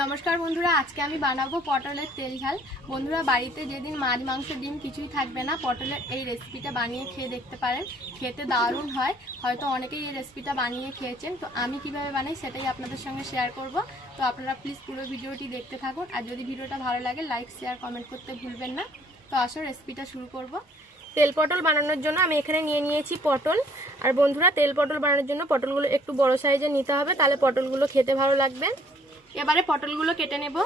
নমস্কার বন্ধুরা, আজকে আমি বানাবো পটলের তেল ঝাল। বন্ধুরা, বাড়িতে যেদিন মাছ, মাংস, ডিম কিছুই থাকবে না, পটলের এই রেসিপিটা বানিয়ে খেয়ে দেখতে পারেন। খেতে দারুণ হয়। হয়তো অনেকেই এই রেসিপিটা বানিয়ে খেয়েছেন। তো আমি কীভাবে বানাই সেটাই আপনাদের সঙ্গে শেয়ার করব। তো আপনারা প্লিজ পুরো ভিডিওটি দেখতে থাকুন। আর যদি ভিডিওটা ভালো লাগে লাইক শেয়ার কমেন্ট করতে ভুলবেন না। তো আসো রেসিপিটা শুরু করব। তেল পটল বানানোর জন্য আমি এখানে নিয়ে নিয়েছি পটল। আর বন্ধুরা, তেল পটল বানানোর জন্য পটলগুলো একটু বড় সাইজে নিতে হবে। তাহলে পটলগুলো খেতে ভালো লাগবে। এবারে পটলগুলো কেটে নেব।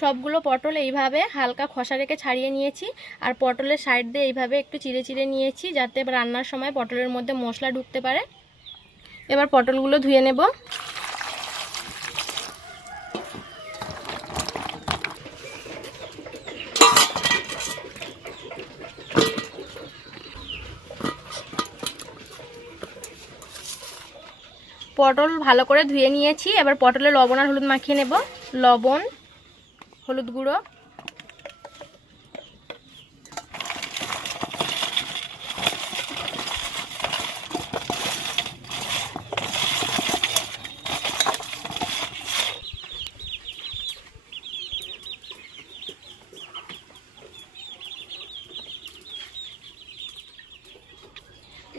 সবগুলো পটল এইভাবে হালকা খসা রেখে ছাড়িয়ে নিয়েছি, আর পটলের সাইড দিয়ে এইভাবে একটু চিড়ে চিড়ে নিয়েছি যাতে রান্নার সময় পটলের মধ্যে মশলা ঢুকতে পারে। এবার পটলগুলো ধুয়ে নেব। পটল ভালো করে ধুয়ে নিয়েছি। এবার পটলে লবণ আর হলুদ মাখিয়ে নেব। লবণ হলুদ গুঁড়ো।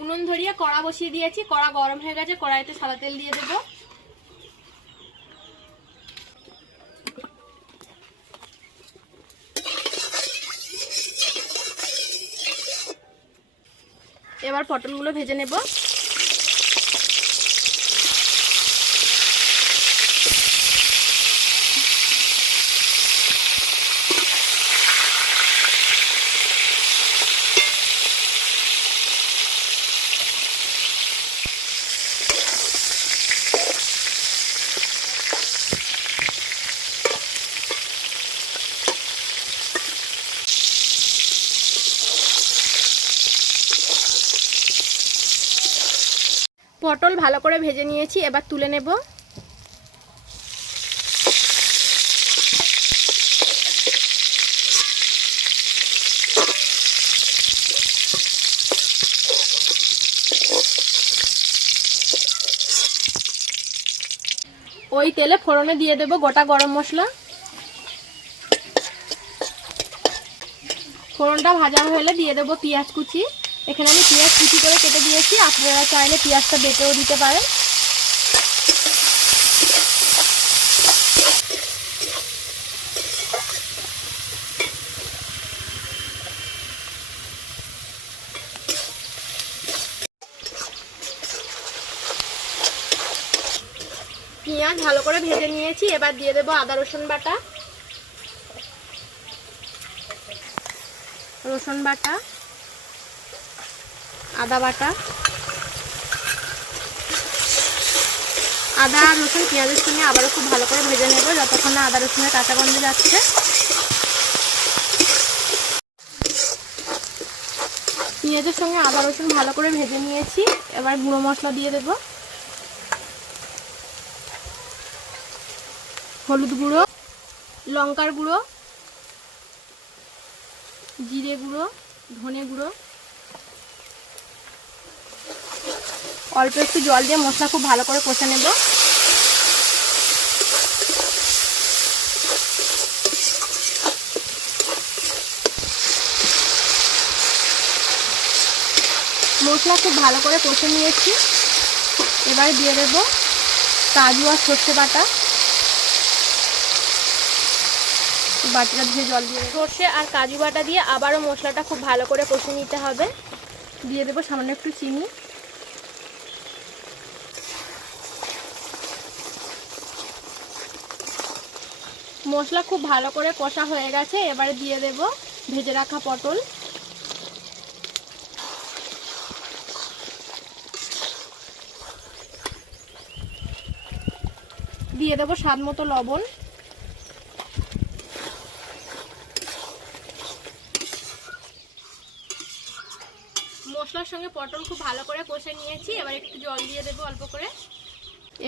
উনুন ধরিয়ে কড়া বসিয়ে দিয়েছি। কড়া গরম হয়ে গেছে, কড়াইতে সাদা তেল দিয়ে দেবো। এবার পটলগুলো ভেজে নেব। পটল ভালো করে ভেজে নিয়েছি, এবার তুলে নেব। ওই তেলে ফোড়নে দিয়ে দেব গোটা গরম মশলা। ফোড়নটা ভাজা হলে দিয়ে দেবো পেঁয়াজ কুচি। এখানে আমি পেঁয়াজ কুচি করে কেটে দিয়েছি। আপনারা চাইলে পেঁয়াজটা বেটেও দিতে পারেন। পেঁয়াজ ভালো করে ভেজে নিয়েছি। এবার দিয়ে দেবো আদা, রসুন বাটা। রসুন বাটা। আদা বাটা, আদা আর রসুন পেঁয়াজের সঙ্গে আবারও খুব ভালো করে ভেজে নেব, যতক্ষণ না আদা রসুনের কাঁচা গন্ধ যাচ্ছে। পেঁয়াজের সঙ্গে আদা রসুন ভালো করে ভেজে নিয়েছি, এবার গুঁড়ো মশলা দিয়ে দেব। হলুদ গুঁড়ো, লঙ্কার গুঁড়ো, জিরে গুঁড়ো, ধনে গুঁড়ো অল্প একটু জল দিয়ে মশলা খুব ভালো করে কষে নেব। মশলা খুব ভালো করে কষে নিয়েছি। এবারে দিয়ে দেব কাজু আর সর্ষে বাটা। বাটিটা ধুয়ে জল দিয়ে সর্ষে আর কাজু বাটা দিয়ে আবারও মশলাটা খুব ভালো করে কষে নিতে হবে। দিয়ে দেবো সামান্য একটু চিনি। মশলা খুব ভালো করে কষা হয়ে গেছে, এবারে দিয়ে দেব ভেজে রাখা পটল। দিয়ে দেব স্বাদ মতো লবণ। মশলার সঙ্গে পটল খুব ভালো করে কষে নিয়েছি, এবার একটু জল দিয়ে দেবো অল্প করে।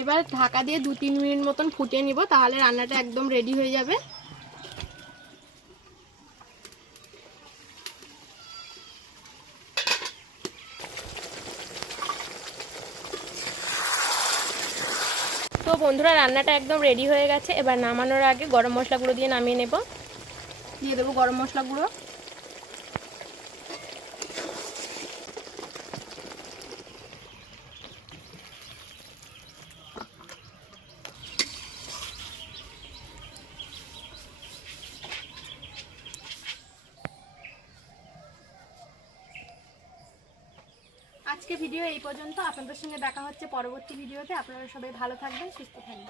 এবার ঢাকা দিয়ে দু তিন মিনিট মতন ফুটিয়ে নিব তাহলে রান্নাটা একদম রেডি হয়ে যাবে। তো বন্ধুরা রান্নাটা একদম রেডি হয়ে গেছে। এবার নামানোর আগে গরম মশলা গুঁড়ো দিয়ে নামিয়ে নেব। দিয়ে দেবো গরম মশলা গুঁড়ো। আজকে ভিডিও এই পর্যন্ত। আপনাদের সঙ্গে দেখা হচ্ছে পরবর্তী ভিডিওতে। আপনারা সবাই ভালো থাকবেন, সুস্থ থাকবেন।